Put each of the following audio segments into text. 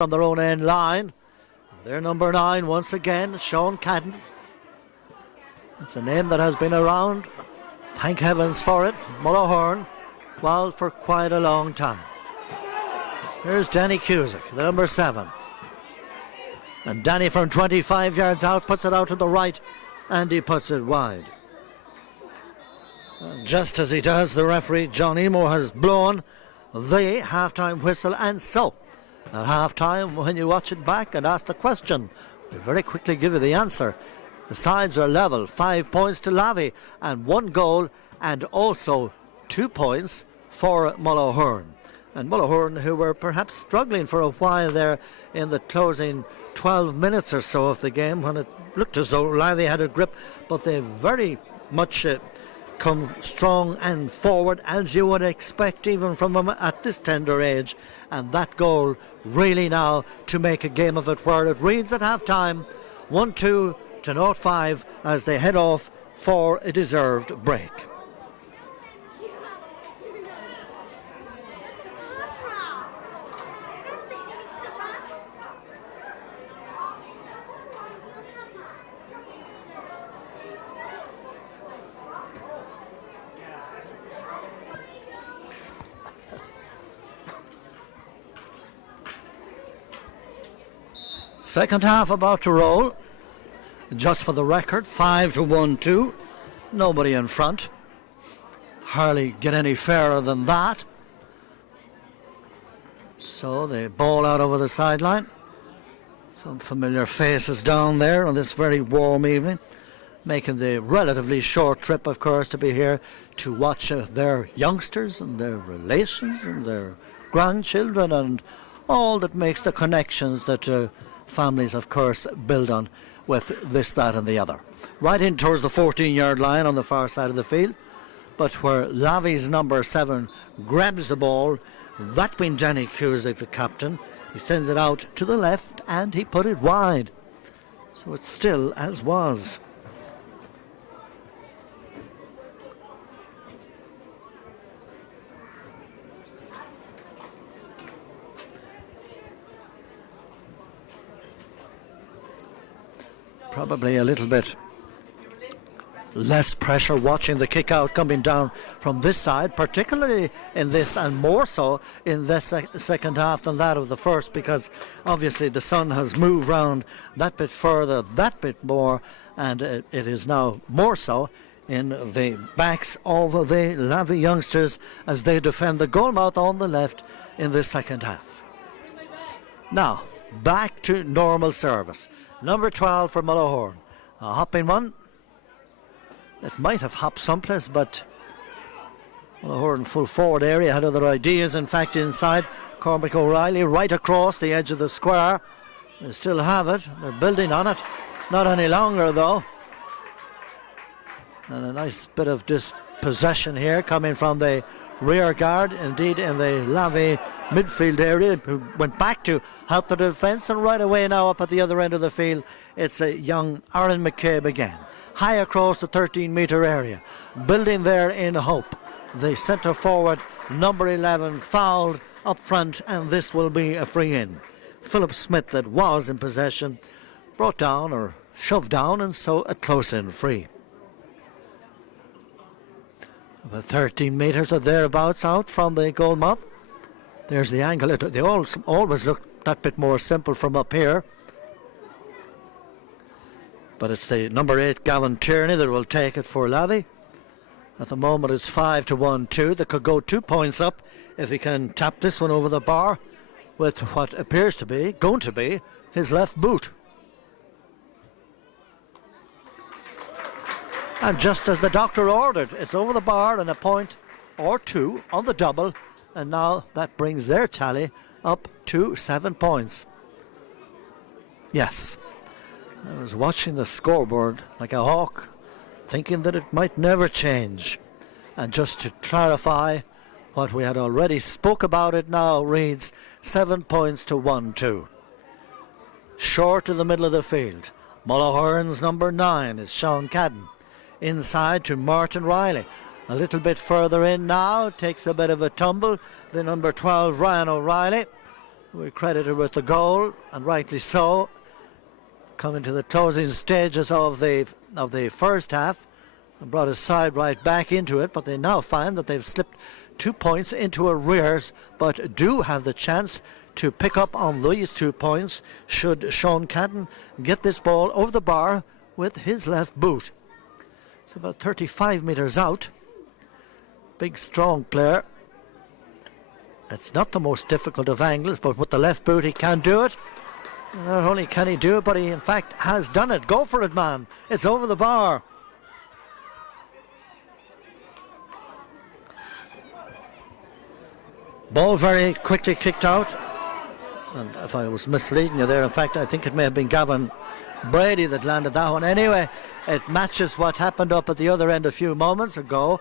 on their own end line. Their number 9 once again, Sean Cavan. It's a name that has been around, thank heavens for it, Mullahoran, well, for quite a long time. Here's Danny Cusick, the number 7. And Danny from 25 yards out puts it out to the right, and he puts it wide. And just as he does, the referee, John Emo, has blown the half-time whistle, and so at half-time, when you watch it back and ask the question, we very quickly give you the answer. The sides are level, 5 points to Lavey and 1 goal, and also 2 points for Mullahoran. And Mullahoran, who were perhaps struggling for a while there in the closing 12 minutes or so of the game, when it looked as though Lavey had a grip, but they very much come strong and forward, as you would expect even from them at this tender age. And that goal really now to make a game of it, where it reads at half-time 1-2 to 0-5 as they head off for a deserved break. Second half about to roll. Just for the record, 5 to 1-2. Nobody in front. Hardly get any fairer than that. So they ball out over the sideline. Some familiar faces down there on this very warm evening, making the relatively short trip, of course, to be here to watch their youngsters and their relations and their grandchildren and all that makes the connections that families, of course, build on with this, that and the other. Right in towards the 14-yard line on the far side of the field, but where Lavey's number 7 grabs the ball, that being Danny Cusick, the captain, he sends it out to the left and he put it wide. So it's still as was. Probably a little bit less pressure watching the kick out coming down from this side, particularly in this, and more so in this second half than that of the first, because obviously the sun has moved round that bit further, that bit more, and it is now more so in the backs of the Lavey youngsters as they defend the goalmouth on the left in the second half. Now back to normal service. Number 12 for Mullahoran. A hopping one. It might have hopped someplace, but Mullahoran full forward area had other ideas. In fact, inside, Cormac O'Reilly right across the edge of the square. They still have it. They're building on it. Not any longer, though. And a nice bit of dispossession here coming from the rear guard, indeed in the Lavey midfield area, who went back to help the defence, and right away now up at the other end of the field it's a young Aaron McCabe again, high across the 13-metre area, building there in hope. The centre forward number 11 fouled up front, and this will be a free in. Philip Smith, that was in possession, brought down or shoved down, and so a close in free. About 13 metres or thereabouts out from the goal mouth. There's the angle. They always look that bit more simple from up here. But it's the number 8, Cavan Tierney, that will take it for Lavey. At the moment it's 5 to 1-2. They could go 2 points up if he can tap this one over the bar with what appears to be, going to be, his left boot. And just as the doctor ordered, it's over the bar and a point or 2 on the double, and now that brings their tally up to 7 points. Yes, I was watching the scoreboard like a hawk, thinking that it might never change. And just to clarify what we had already spoke about, it now reads 7 points to 1-2. Short to the middle of the field, Mullahoran's number 9 is Sean Cavan. Inside to Martin Riley. A little bit further in now, takes a bit of a tumble. The number 12, Ryan O'Reilly, we're credited with the goal, and rightly so, coming to the closing stages of the first half, and brought his side right back into it, but they now find that they've slipped 2 points into arrears, but do have the chance to pick up on these 2 points should Sean Catton get this ball over the bar with his left boot. It's about 35 metres out. Big, strong player. It's not the most difficult of angles, but with the left boot he can do it. Not only can he do it, but he in fact has done it. Go for it, man. It's over the bar. Ball very quickly kicked out. And if I was misleading you there, in fact, I think it may have been Cavan Brady that landed that one. Anyway, it matches what happened up at the other end a few moments ago,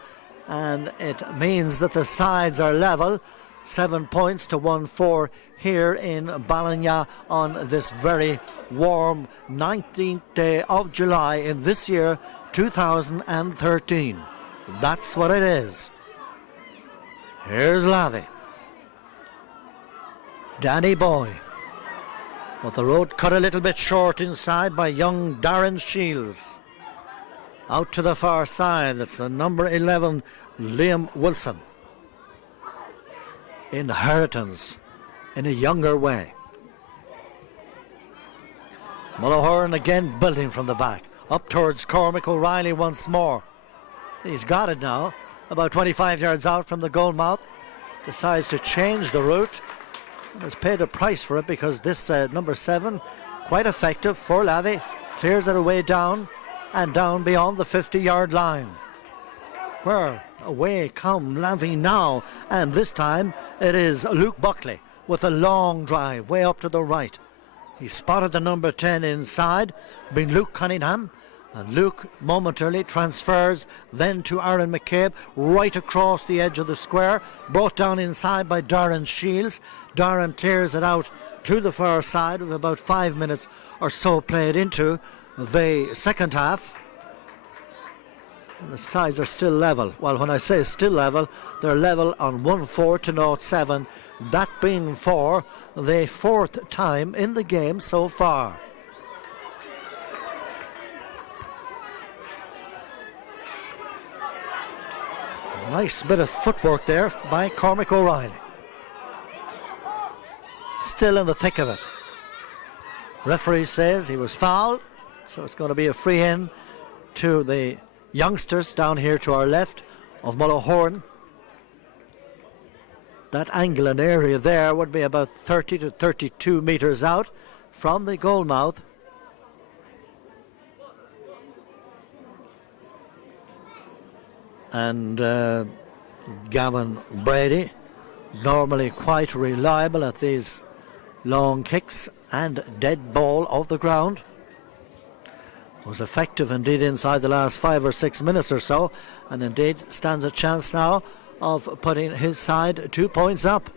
and it means that the sides are level. 7 points to 1-4 here in Balagna on this very warm 19th day of July in this year, 2013. That's what it is. Here's Lavey. Danny Boy. But the road cut a little bit short inside by young Darren Shields. Out to the far side, it's the number 11, Liam Wilson. Inheritance in a younger way. Mullahoran again building from the back. Up towards Cormac O'Reilly once more. He's got it now. About 25 yards out from the goal mouth. Decides to change the route. And has paid a price for it because this number 7, quite effective for Lavey. Clears it away down and down beyond the 50-yard line. Where away come Lavey now, and this time it is Luke Buckley with a long drive way up to the right. He spotted the number 10 inside, being Luke Cunningham, and Luke momentarily transfers then to Aaron McCabe right across the edge of the square, brought down inside by Darren Shields. Darren clears it out to the far side with about 5 minutes or so played into the second half. And the sides are still level. Well, when I say still level, they're level on 1-4 to 0-7. That being for the fourth time in the game so far. Nice bit of footwork there by Cormac O'Reilly. Still in the thick of it. Referee says he was fouled, so it's going to be a free in to the youngsters down here to our left of Mullahoran. That angle and area there would be about 30 to 32 metres out from the goal mouth. And Gavin Brady, normally quite reliable at these long kicks and dead ball off the ground, was effective indeed inside the last 5 or 6 minutes or so, and indeed stands a chance now of putting his side 2 points up.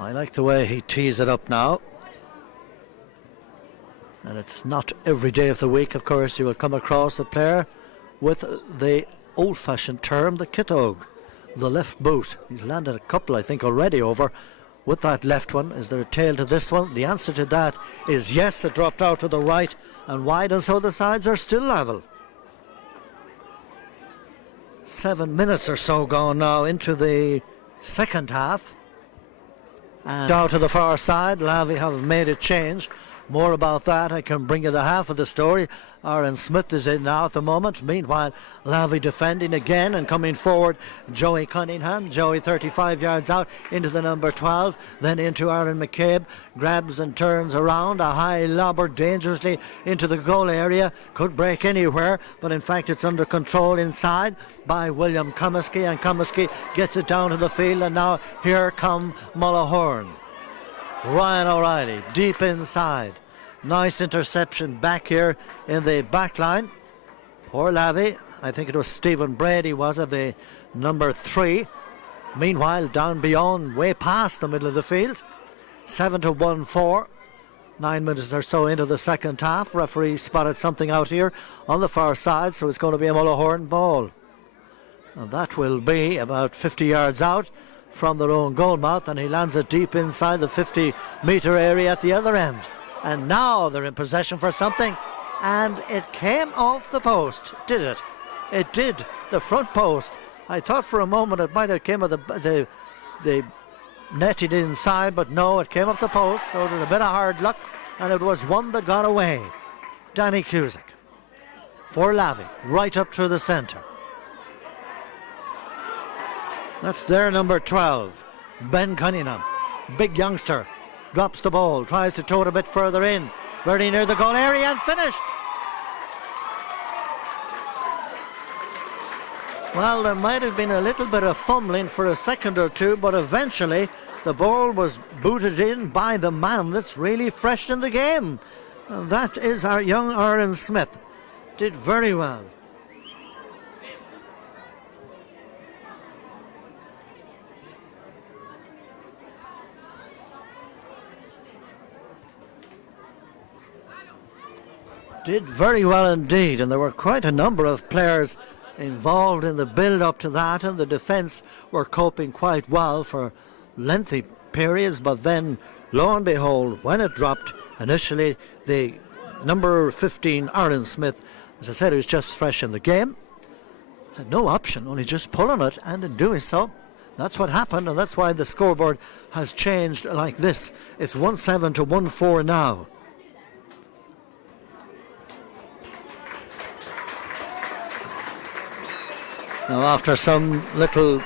I like the way he tees it up now. And it's not every day of the week, of course, you will come across a player with the old-fashioned term, the kitog, the left boot. He's landed a couple, I think, already over with that left one. Is there a tail to this one? The answer to that is yes. It dropped out to the right and wide, and so the sides are still level. 7 minutes or so gone now into the second half. And down to the far side, Lavey have made a change. More about that, I can bring you the half of the story. Aaron Smith is in now at the moment. Meanwhile, Lavey defending again and coming forward. Joey Cunningham. Joey 35 yards out into the number 12. Then into Aaron McCabe. Grabs and turns around. A high lobber dangerously into the goal area. Could break anywhere, but in fact it's under control inside by William Comiskey. And Comiskey gets it down to the field. And now here come Mullahoran. Ryan O'Reilly deep inside. Nice interception back here in the back line for Lavey. I think it was Stephen Brady was of the number 3. Meanwhile, down beyond, way past the middle of the field. 7-1-4 9 minutes or so into the second half. Referee spotted something out here on the far side, so it's going to be a Mullahoran ball. And that will be about 50 yards out from their own goal mouth, and he lands it deep inside the 50-metre area at the other end. And now they're in possession for something, and it came off the post, did it? It did, the front post. I thought for a moment it might have came of the netted inside, but no, it came off the post, so it was a bit of hard luck, and it was one that got away. Danny Cusick for Lavey, right up through the centre. That's their number 12, Ben Cunningham, big youngster, drops the ball, tries to tote a bit further in, very near the goal area, and finished. Well, there might have been a little bit of fumbling for a second or two, but eventually the ball was booted in by the man that's really fresh in the game. And that is our young Aaron Smith. Did very well. Did very well indeed, and there were quite a number of players involved in the build-up to that, and the defence were coping quite well for lengthy periods, but then, lo and behold, when it dropped, initially the number 15, Aaron Smith, as I said, he was just fresh in the game, had no option, only just pulling it, and in doing so, that's what happened, and that's why the scoreboard has changed like this. It's 1-7 to 1-4 now. Now, after some little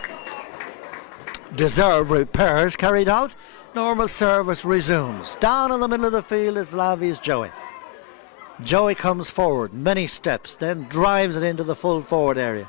deserved repairs carried out, normal service resumes. Down in the middle of the field is Lavey's Joey. Joey comes forward many steps, then drives it into the full forward area.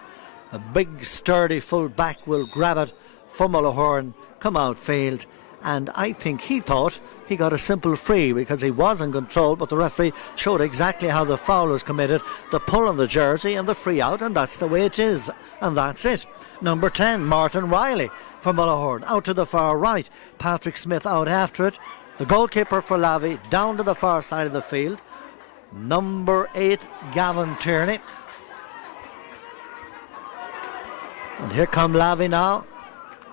A big sturdy full back will grab it from Mullahoran, come outfield, and I think he thought he got a simple free because he was in control, but the referee showed exactly how the foul was committed, the pull on the jersey and the free out, and that's the way it is, and that's it. Number 10, Martin Riley from Mullahoran, out to the far right. Patrick Smith out after it. The goalkeeper for Lavey down to the far side of the field. Number 8, Cavan Tierney. And here come Lavey now.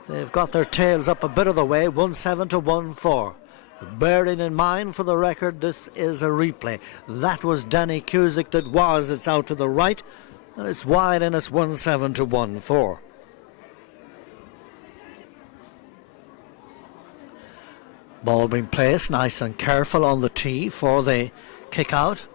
They've got their tails up a bit of the way, 1-7 to 1-4. Bearing in mind, for the record, this is a replay. That was Danny Cusick that was. It's out to the right, and it's wide, and it's 1-7 to 1-4. Ball being placed nice and careful on the tee for the kick out.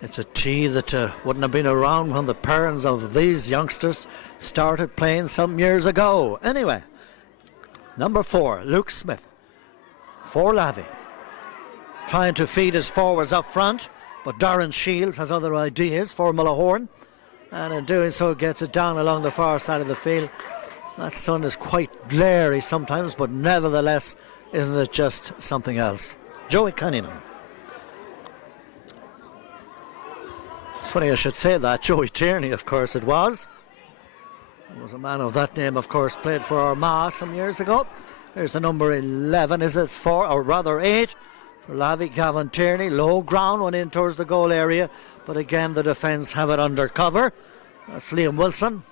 It's a tee that wouldn't have been around when the parents of these youngsters started playing some years ago. Anyway, number 4, Luke Smith for Lavey. Trying to feed his forwards up front, but Darren Shields has other ideas for Mullahoran, and in doing so gets it down along the far side of the field. That sun is quite glary sometimes, but nevertheless, isn't it just something else? Joey Cunningham. It's funny I should say that. Joey Tierney, of course, it was. He was a man of that name, of course, played for Armagh some years ago. Here's the number 11, is it 4, or rather 8, for Lavey. Cavan Tierney. Low ground, went in towards the goal area, but again the defence have it under cover. That's Liam Wilson.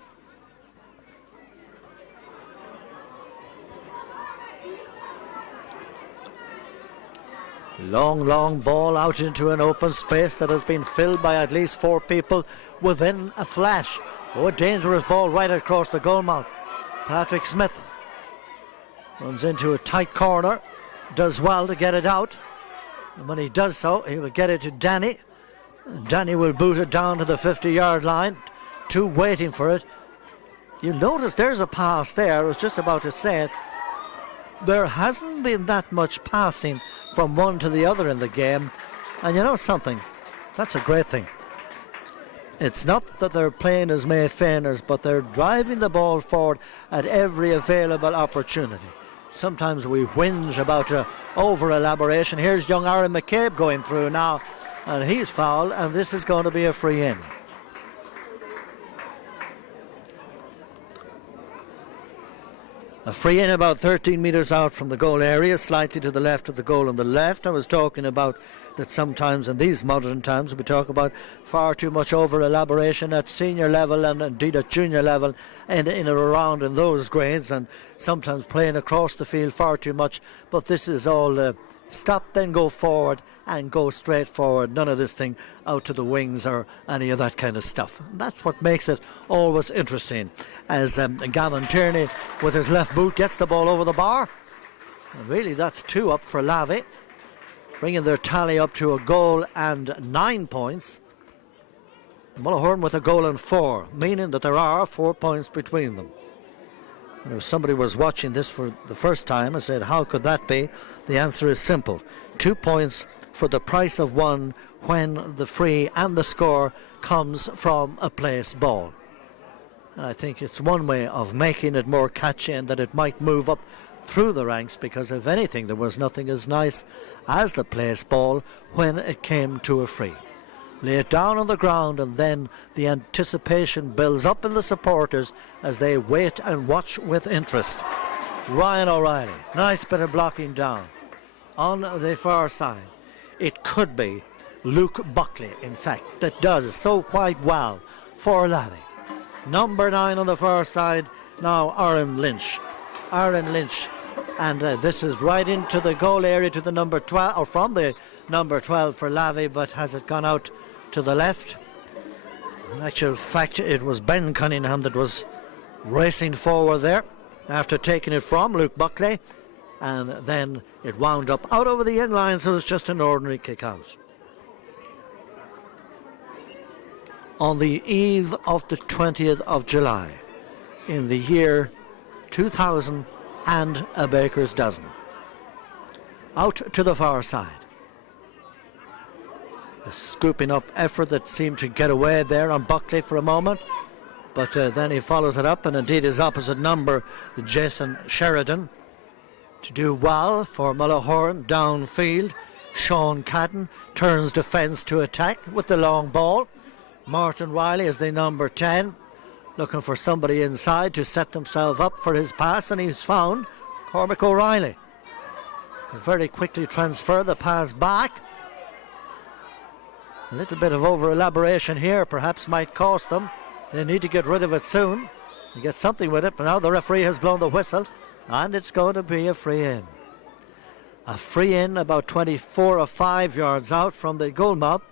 Long ball out into an open space that has been filled by at least 4 people within a flash. Oh, a dangerous ball right across the goal mouth. Patrick Smith runs into a tight corner, does well to get it out, and when he does so, he will get it to Danny. Danny will boot it down to the 50-yard line. 2 waiting for it. You'll notice there's a pass there. I was just about to say it. There hasn't been that much passing from one to the other in the game, and you know something, that's a great thing. It's not that they're playing as May Fainers, but they're driving the ball forward at every available opportunity. Sometimes we whinge about over-elaboration. Here's young Aaron McCabe going through now, and he's fouled, and this is going to be a free in. A free in about 13 metres out from the goal area, slightly to the left of the goal on the left. I was talking about that sometimes in these modern times we talk about far too much over-elaboration at senior level and indeed at junior level and in and around in those grades, and sometimes playing across the field far too much. But this is all stop, then go forward and go straight forward. None of this thing out to the wings or any of that kind of stuff. And that's what makes it always interesting. As Cavan Tierney with his left boot gets the ball over the bar. And really that's 2 up for Lavey, bringing their tally up to a goal and 9 points. Mullahoran with a goal and 4, meaning that there are 4 points between them. And if somebody was watching this for the first time and said, how could that be? The answer is simple. 2 points for the price of 1 when the free and the score comes from a place ball. And I think it's one way of making it more catchy and that it might move up through the ranks, because if anything there was nothing as nice as the place ball when it came to a free. Lay it down on the ground and then the anticipation builds up in the supporters as they wait and watch with interest. Ryan O'Reilly, nice bit of blocking down on the far side. It could be Luke Buckley, in fact, that does so quite well for Lavey. Number 9 on the far side, now Aaron Lynch. And this is right into the goal area to the number 12, or from the number 12 for Lavey, but has it gone out to the left? In actual fact, it was Ben Cunningham that was racing forward there after taking it from Luke Buckley, and then it wound up out over the end line, so it was just an ordinary kick out. On the eve of the 20th of July in the year 2000 and a baker's dozen. Out to the far side. A scooping up effort that seemed to get away there on Buckley for a moment, but then he follows it up, and indeed his opposite number, Jason Sheridan, to do well for Mullahoran downfield. Sean Cadden turns defence to attack with the long ball. Martin Riley is the number 10, looking for somebody inside to set themselves up for his pass, and he's found Cormac O'Reilly. Very quickly transfer the pass back. A little bit of over-elaboration here perhaps might cost them. They need to get rid of it soon and get something with it, but now the referee has blown the whistle and it's going to be a free in. A free in about 24 or 5 yards out from the goal mouth.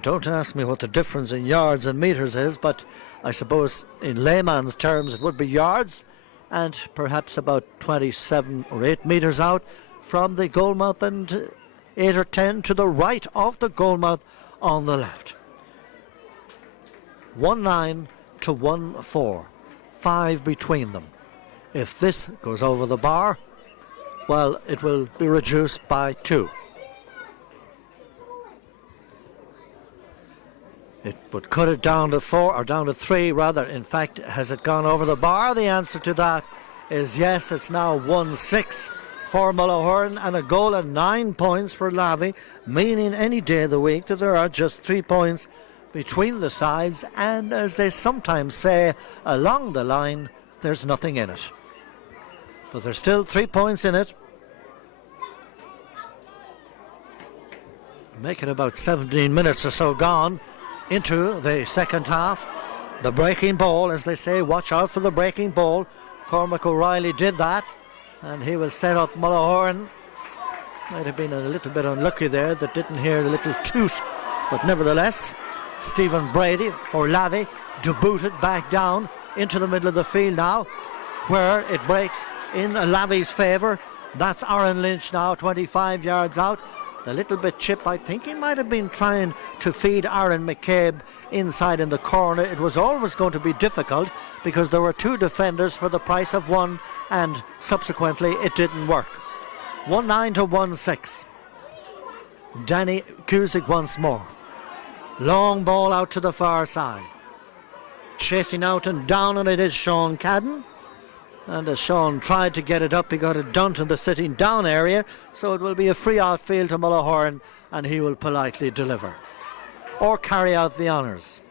Don't ask me what the difference in yards and metres is, but I suppose in layman's terms it would be yards, and perhaps about 27 or 8 metres out from the goal mouth and 8 or 10 to the right of the goal mouth on the left. 1-9 to 1-4, 5 between them. If this goes over the bar, well, it will be reduced by 2. It would cut it down to 4, or down to 3 rather. In fact, has it gone over the bar? The answer to that is yes. It's now 1-6 for Mullahoran and a goal and 9 points for Lavey, meaning any day of the week that there are just 3 points between the sides, and as they sometimes say along the line, there's nothing in it. But there's still 3 points in it. Making about 17 minutes or so gone into the second half. The breaking ball, as they say, watch out for the breaking ball. Cormac O'Reilly did that, and he will set up Mullahoran. Might have been a little bit unlucky there that didn't hear a little toot, but nevertheless, Stephen Brady for Lavey to boot it back down into the middle of the field now, where it breaks in Lavey's favour. That's Aaron Lynch now, 25 yards out. The little bit chip, I think he might have been trying to feed Aaron McCabe inside in the corner. It was always going to be difficult because there were 2 defenders for the price of 1, and subsequently it didn't work. 1-9 to 1-6. Danny Cusick once more. Long ball out to the far side. Chasing out and down, and it is Sean Cadden. And as Sean tried to get it up, he got it dumped in the sitting down area, so it will be a free outfield to Mullahoran, and he will politely deliver or carry out the honours.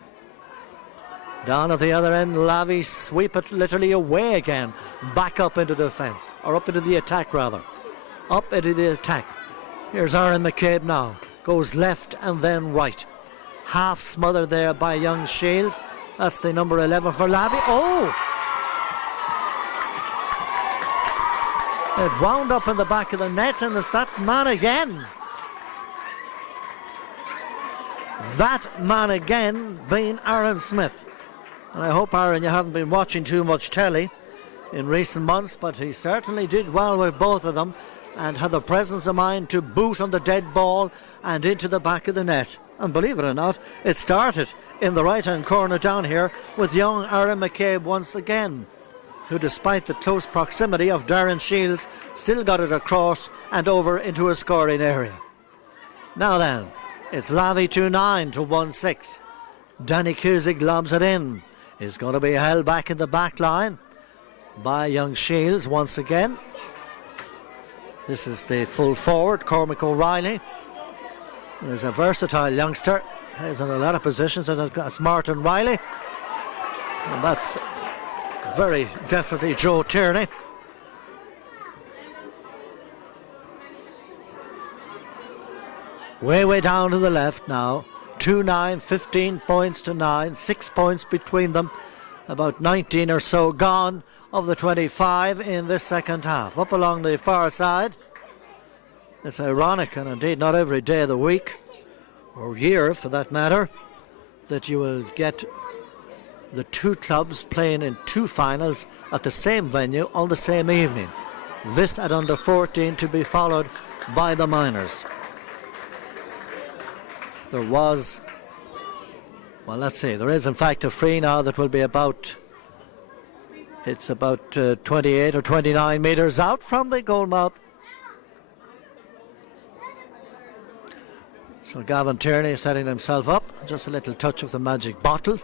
Down at the other end, Lavey sweep it literally away again. Back up into the defence, or up into the attack rather. Up into the attack. Here's Aaron McCabe now. Goes left and then right. Half smothered there by young Shields. That's the number 11 for Lavey. Oh! It wound up in the back of the net, and it's that man again. That man again being Aaron Smith. And I hope, Aaron, you haven't been watching too much telly in recent months, but he certainly did well with both of them and had the presence of mind to boot on the dead ball and into the back of the net. And believe it or not, it started in the right-hand corner down here with young Aaron McCabe once again, who, despite the close proximity of Darren Shields, still got it across and over into a scoring area. Now then, it's Lavey 2-9 to 1-6. Danny Cusick lobs it in. Is going to be held back in the back line by young Shields once again. This is the full forward, Cormac O'Reilly. There's a versatile youngster. Plays in a lot of positions, and that's Martin Riley. And that's very definitely Joe Tierney. Way down to the left now. 2-9, 15 points to 9, 6 points between them. About 19 or so gone of the 25 in this second half. Up along the far side. It's ironic, and indeed not every day of the week, or year for that matter, that you will get the two clubs playing in two finals at the same venue on the same evening. This at under 14 to be followed by the minors. There was, well, let's see, there is in fact a free now that will be about, it's about 28 or 29 metres out from the goal mouth. So Cavan Tierney setting himself up, just a little touch of the magic bottle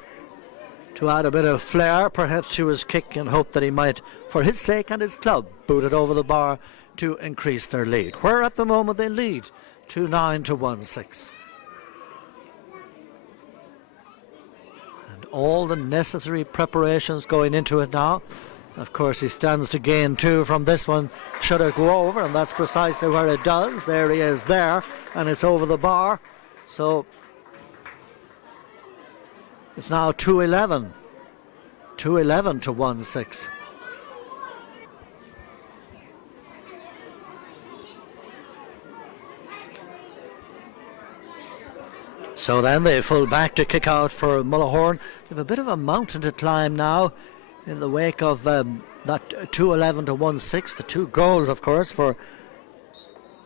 to add a bit of flair perhaps to his kick, and hope that he might, for his sake and his club, boot it over the bar to increase their lead, where at the moment they lead 2-9 to 1-6. All the necessary preparations going into it now. Of course, he stands to gain two from this one should it go over, and that's precisely where it does. There he is there, and it's over the bar. So it's now 2-11 to 1-6. So then they full back to kick out for Mullahoran. They have a bit of a mountain to climb now in the wake of that 2-11 to 1-6. The two goals, of course, for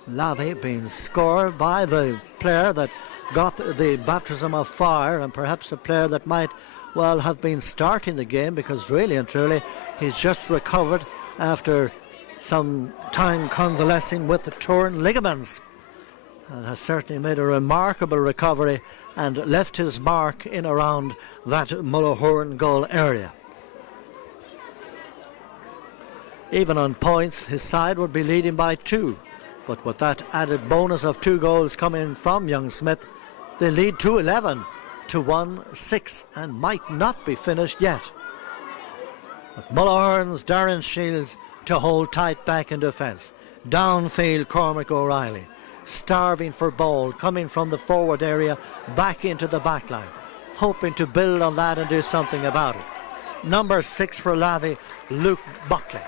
Lavey being scored by the player that got the baptism of fire, and perhaps a player that might well have been starting the game, because really and truly he's just recovered after some time convalescing with the torn ligaments. And has certainly made a remarkable recovery and left his mark in around that Mullahoran goal area. Even on points, his side would be leading by 2, but with that added bonus of 2 goals coming from young Smith, they lead 2-11 to 1-6 and might not be finished yet. But Mullahoran's Darren Shields to hold tight back in defence. Downfield, Cormac O'Reilly, starving for ball, coming from the forward area back into the back line, hoping to build on that and do something about it. Number 6 for Lavey, Luke Buckley.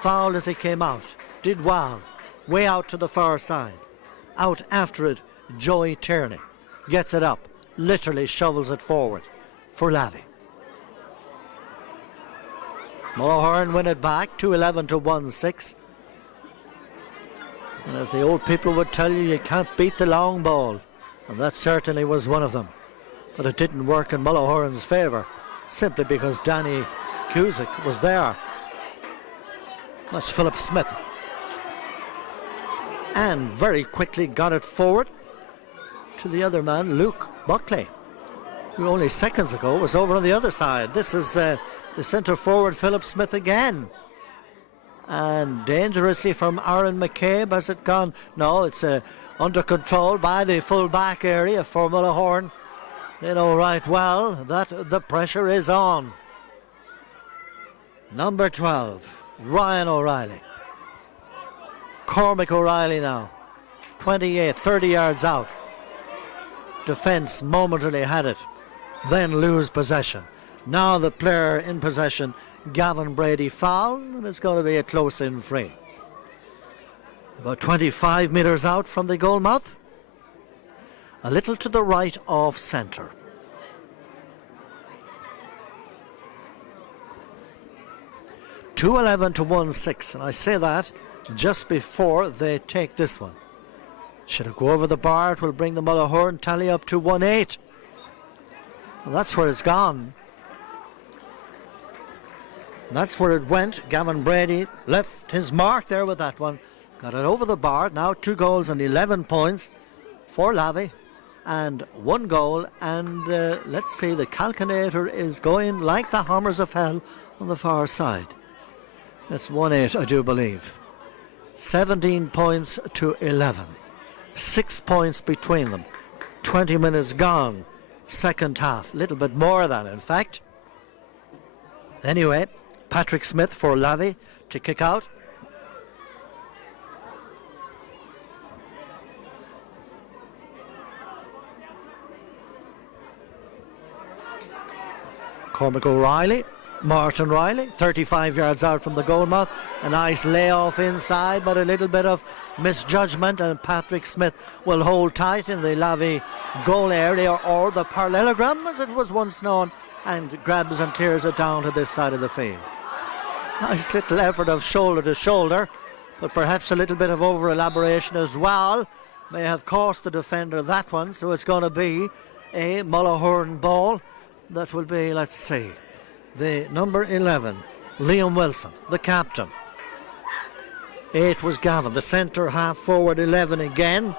Fouled as he came out, did well, way out to the far side. Out after it, Joey Tierney gets it up, literally shovels it forward for Lavey. Mullahoran win it back, 2-11 to 1-6. And as the old people would tell you, you can't beat the long ball. And that certainly was one of them. But it didn't work in Mullahoran's favour, simply because Danny Cusick was there. That's Philip Smith. And very quickly got it forward to the other man, Luke Buckley, who only seconds ago was over on the other side. This is the centre forward, Philip Smith again. And dangerously from Aaron McCabe. Has it gone? No, it's under control by the full back area for Mullahoran. They know right well that the pressure is on. Number 12, Ryan O'Reilly. Cormac O'Reilly now, 28, 30 yards out. Defence momentarily had it, then lose possession. Now the player in possession, Cavan Brady, foul, and it's going to be a close-in free. About 25 metres out from the goal mouth, a little to the right of centre. $2.11 to 1-6, and I say that just before they take this one. Should it go over the bar, it will bring the Mullahoran tally up to 1-8. Well, that's where it's gone. That's where it went. Cavan Brady left his mark there with that one. Got it over the bar. Now 2 goals and 11 points for Lavey. And 1 goal. And let's see, the calculator is going like the hammers of hell on the far side. That's 1-8, I do believe. 17 points to 11. 6 points between them. 20 minutes gone. Second half. A little bit more than, in fact. Anyway, Patrick Smith for Lavey to kick out. Cormac O'Reilly, Martin Riley, 35 yards out from the goal mouth. A nice layoff inside, but a little bit of misjudgment, and Patrick Smith will hold tight in the Lavey goal area, or the parallelogram as it was once known, and grabs and clears it down to this side of the field. Nice little effort of shoulder to shoulder, but perhaps a little bit of over elaboration as well may have cost the defender that one. So it's going to be a Mullahoran ball. That will be, let's see, the number 11, Liam Wilson, the captain. 8 was Cavan, the centre half forward, 11 again.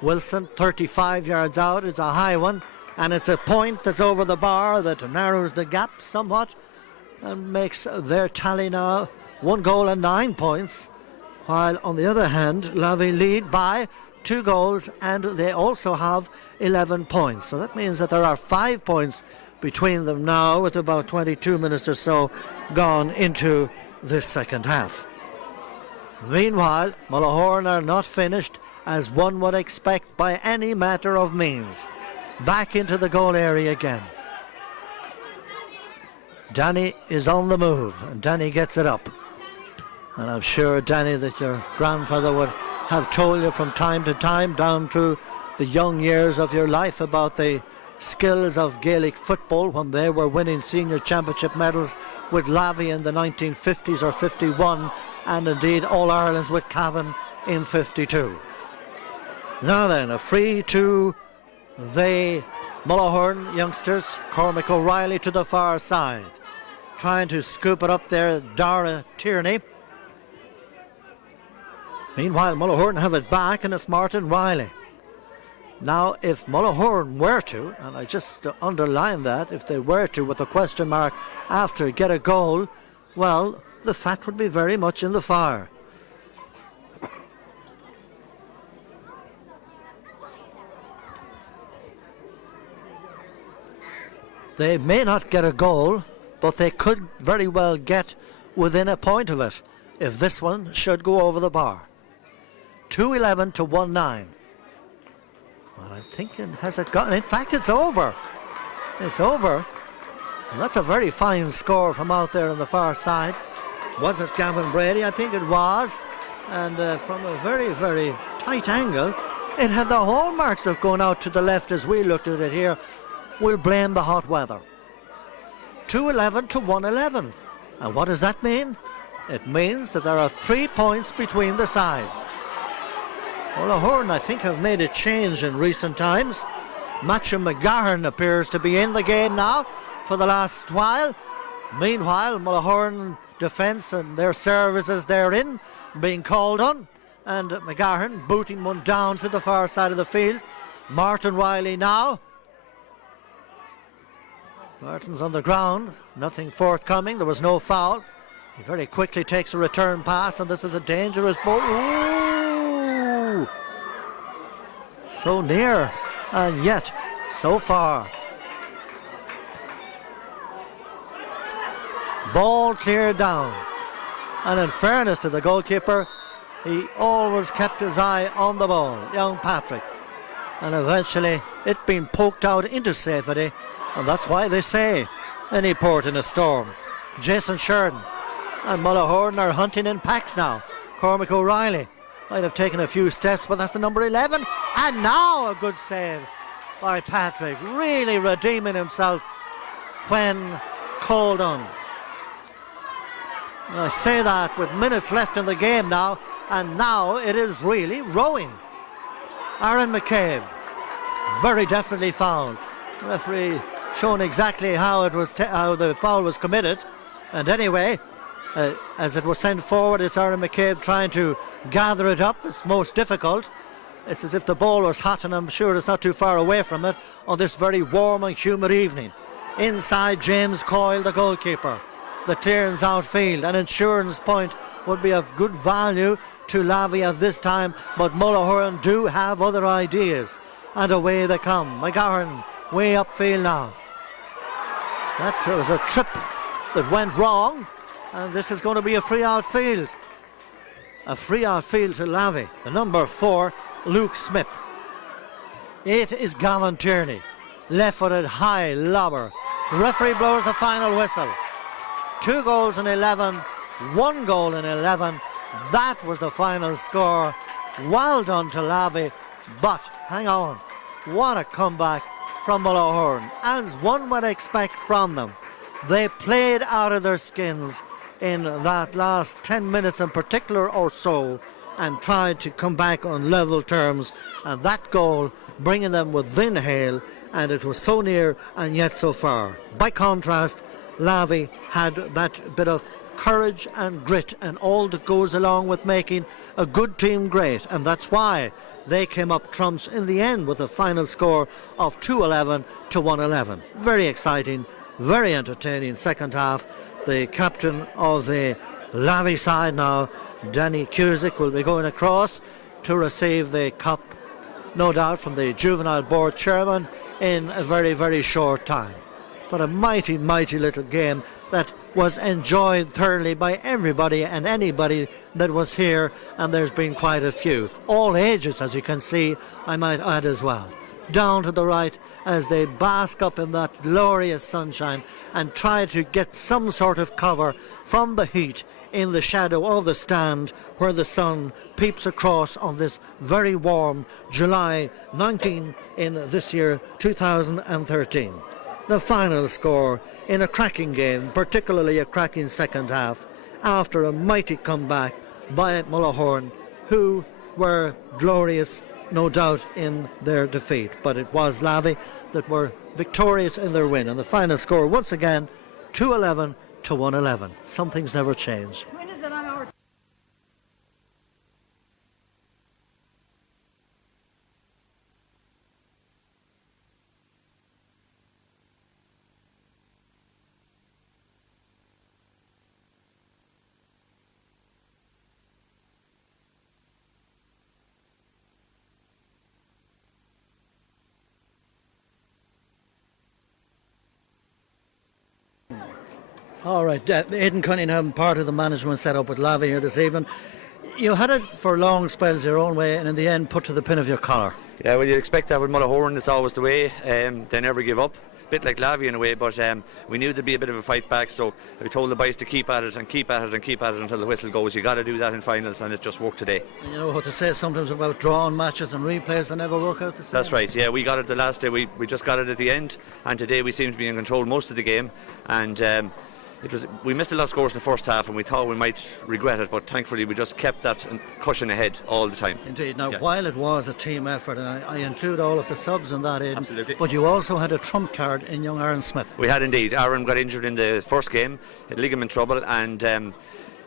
Wilson, 35 yards out. It's a high one, and it's a point that's over the bar that narrows the gap somewhat and makes their tally now 1 goal and 9 points, while on the other hand Lavey lead by 2 goals and they also have 11 points. So that means that there are 5 points between them now, with about 22 minutes or so gone into this second half. Meanwhile, Mullahoran are not finished, as one would expect by any matter of means. Back into the goal area again. Danny is on the move, and Danny gets it up. And I'm sure, Danny, that your grandfather would have told you from time to time, down through the young years of your life, about the skills of Gaelic football when they were winning senior championship medals with Lavey in the 1950s or 51, and indeed All-Irelands with Cavan in 52. Now then, a free to the Mullahoran youngsters. Cormac O'Reilly to the far side, trying to scoop it up there, Dara Tierney. Meanwhile, Mullahoran have it back, and it's Martin Riley. Now, if Mullahoran were to, and I just underline that, if they were to, with a question mark after, get a goal, well, the fat would be very much in the fire. They may not get a goal, but they could very well get within a point of it if this one should go over the bar. 2-11 to 1-9. Well, I'm thinking, has it gotten? In fact, it's over. It's over. Well, that's a very fine score from out there on the far side. Was it Cavan Brady? I think it was. And from a very, very tight angle, it had the hallmarks of going out to the left as we looked at it here. We'll blame the hot weather. 2-11 to 1-11. And what does that mean? It means that there are 3 points between the sides. Mullahoran, I think, have made a change in recent times. Matthew McGahern appears to be in the game now for the last while. Meanwhile, Mullahoran defence and their services therein being called on, and McGahern booting one down to the far side of the field. Martin Riley now. Martin's on the ground, nothing forthcoming. There was no foul. He very quickly takes a return pass, and this is a dangerous ball. Ooh! So near, and yet so far. Ball cleared down. And in fairness to the goalkeeper, he always kept his eye on the ball, young Patrick. And eventually it been poked out into safety, and that's why they say any port in a storm. Jason Sheridan and Mullahoran are hunting in packs now. Cormac O'Reilly might have taken a few steps, but that's the number 11. And now a good save by Patrick, really redeeming himself when called on. I say that with minutes left in the game now, and now it is really rowing. Aaron McCabe, very definitely fouled. The referee showing exactly how it was how the foul was committed, and anyway, as it was sent forward, it's Aaron McCabe trying to gather it up. It's most difficult. It's as if the ball was hot, and I'm sure it's not too far away from it on this very warm and humid evening. Inside, James Coyle, the goalkeeper. The clearance outfield, an insurance point would be of good value to Lavey at this time, but Mullahoran do have other ideas, and away they come. McGowan way upfield now. That was a trip that went wrong, and this is going to be a free outfield. A free outfield to Lavey. The number 4, Luke Smith. 8 is Cavan Tierney. Left-footed high lobber. The referee blows the final whistle. 2 goals in 11, 1 goal in 11. That was the final score. Well done to Lavey, but hang on, what a comeback from Mullahoran, as one would expect from them. They played out of their skins in that last 10 minutes in particular or so, and tried to come back on level terms, and that goal bringing them within hail, and it was so near and yet so far. By contrast, Lavey had that bit of courage and grit and all that goes along with making a good team great, and that's why they came up trumps in the end with a final score of 2-11 to 1-11. Very exciting, very entertaining second half. The captain of the Lavey side now, Danny Cusick, will be going across to receive the cup, no doubt from the juvenile board chairman, in a very, very short time. But a mighty, mighty little game that was enjoyed thoroughly by everybody and anybody that was here, and there's been quite a few. All ages, as you can see, I might add as well. Down to the right as they bask up in that glorious sunshine and try to get some sort of cover from the heat in the shadow of the stand where the sun peeps across on this very warm July 19 in this year 2013. The final score in a cracking game, particularly a cracking second half, after a mighty comeback by Mullahoran, who were glorious, no doubt, in their defeat. But it was Lavey that were victorious in their win. And the final score, once again, 2-11 to 1-11. Some things never change. When is it on our All right, Aidan Cunningham, part of the management set up with Lavey here this evening. You had it for long spells your own way, and in the end put to the pin of your collar. Yeah, well, you'd expect that with Mullahoran. It's always the way. They never give up. Bit like Lavey in a way, but we knew there'd be a bit of a fight back, so we told the boys to keep at it and keep at it and keep at it until the whistle goes. You got to do that in finals, and it just worked today. And you know what to say sometimes about drawn matches and replays, they never work out the same. That's right, yeah, we got it the last day, we just got it at the end, and today we seemed to be in control most of the game, and we missed a lot of scores in the first half, and we thought we might regret it, but thankfully we just kept that cushion ahead all the time. Indeed. Now, yeah. While it was a team effort, and I include all of the subs in that, Aidan, Absolutely. but you also had a trump card in young Aaron Smith. We had indeed. Aaron got injured in the first game, had ligament trouble, and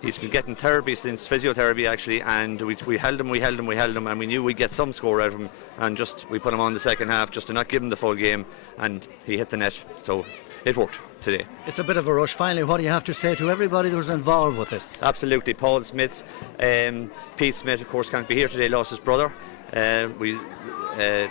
he's been getting therapy since, physiotherapy actually, and we held him, and we knew we'd get some score out of him, and just we put him on the second half just to not give him the full game, and he hit the net, so it worked today. It's a bit of a rush. Finally, what do you have to say to everybody that was involved with this? Absolutely. Paul Smith, Pete Smith, of course, can't be here today, lost his brother. We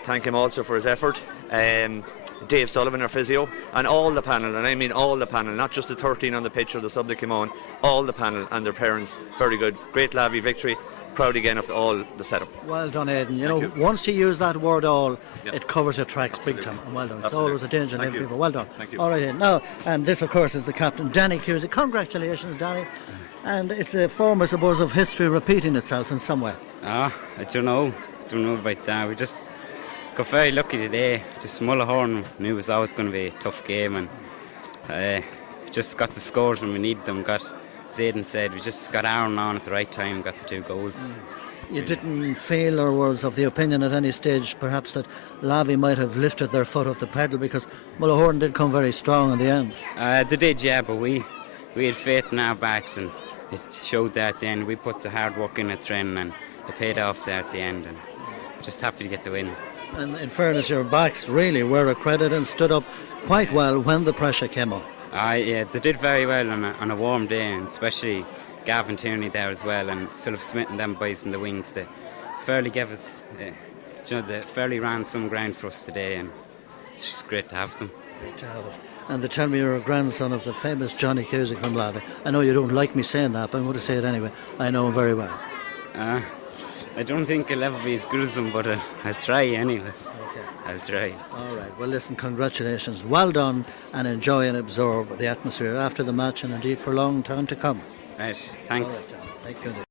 thank him also for his effort, Dave Sullivan, our physio, and all the panel, and I mean all the panel, not just the 13 on the pitch or the sub that came on, all the panel and their parents, very good. Great Lavey victory, proud again of all the setup. Well done, Aidan. You Thank know, you. once you use that word all, Yeah. it covers your tracks big time. And well done. It's Absolutely. always a danger, Thank to you. people. Well done. Thank you. All right, Aidan. Now, and this, of course, is the captain, Danny Cusick. Congratulations, Danny. And it's a form, I suppose, of history repeating itself in some way. I don't know about that. We just got very lucky today. Just Mullahoran knew it was always going to be a tough game, and just got the scores when we needed them. As Aidan said, we just got Aaron on at the right time, got the 2 goals. You didn't feel or was of the opinion at any stage perhaps that Lavey might have lifted their foot off the pedal, because Mullahoran did come very strong in the end. They did, yeah, but we had faith in our backs, and it showed that at the end. We put the hard work in at training, and it paid off there at the end, and just happy to get the win. And in fairness, your backs really were accredited and stood up quite well when the pressure came on. Yeah, they did very well on a warm day, and especially Cavan Tierney there as well, and Philip Smith and them boys in the wings. They fairly gave us, they fairly ran some ground for us today, and it's just great to have them. Great to have it. And they tell me you're a grandson of the famous Johnny Cusick from Lavey. I know you don't like me saying that, but I'm going to say it anyway. I know him very well. I don't think I'll ever be as good as them, but I'll try anyways. Okay. I'll try. All right. Well, listen, congratulations. Well done, and enjoy and absorb the atmosphere after the match, and indeed for a long time to come. Right, thanks. All right, Tom. Thank you indeed.